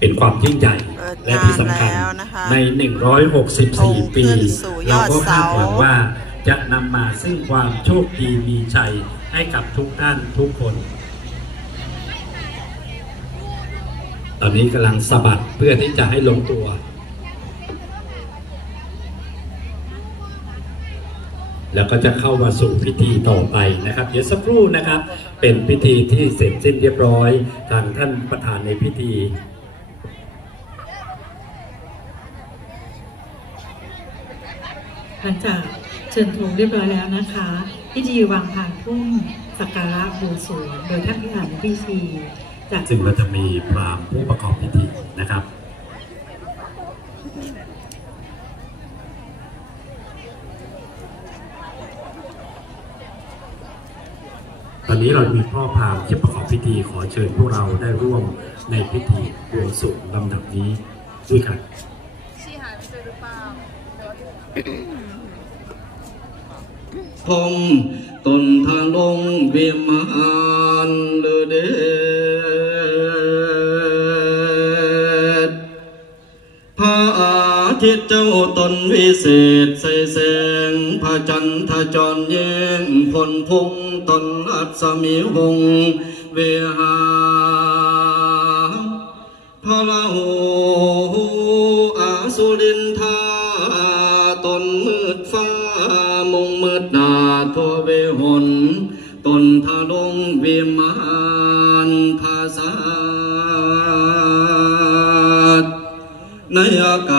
เป็นความยิ่งใหญ่เปิดและที่สำคัญงานแล้วนะคะใน 164 ปีขึ้นสู่ยเราอดก็คาดหวังเสาว่าจะนำมาซึ่งความโชคดีมีชัยให้กับทุกท่านทุกคน ตอนนี้กำลังสะบัดเพื่อที่จะให้ลงตัวแล้วก็จะเข้ามาสู่พิธีต่อไปนะครับ เดี๋ยวสักครู่นะครับ เป็นพิธีที่เสร็จสิ้นเรียบร้อย ทางท่านประธานในพิธี หลังจากเชิญธงเรียบร้อยแล้วนะคะพิธีวางพานพุ่มสักการะบวงสรวงโดยท่านพิธานพิธีจากซึ่งเราจะมีพราหมณ์ผู้ประกอบพิธีนะครับตอนนี้เรามีพ่อพราหมณ์ที่ประกอบพิธีขอเชิญพวกเราได้ร่วมในพิธีบวงสรวงลำดับนี้ด้วยกันชีหายไปเจอหรือเปล่า พงตนทางลงวิมานเลเดชพระอาทิตย์เจ้าตนวิเศษใสแสงพระจันทจรแย้งพลพุงตนอัศมีหงเวหาพระราหูอาสุรินทา ตนมืดฟ้ามงมืดดาทัวเวหน ตนทาลงเวมานภาษาในอากาศ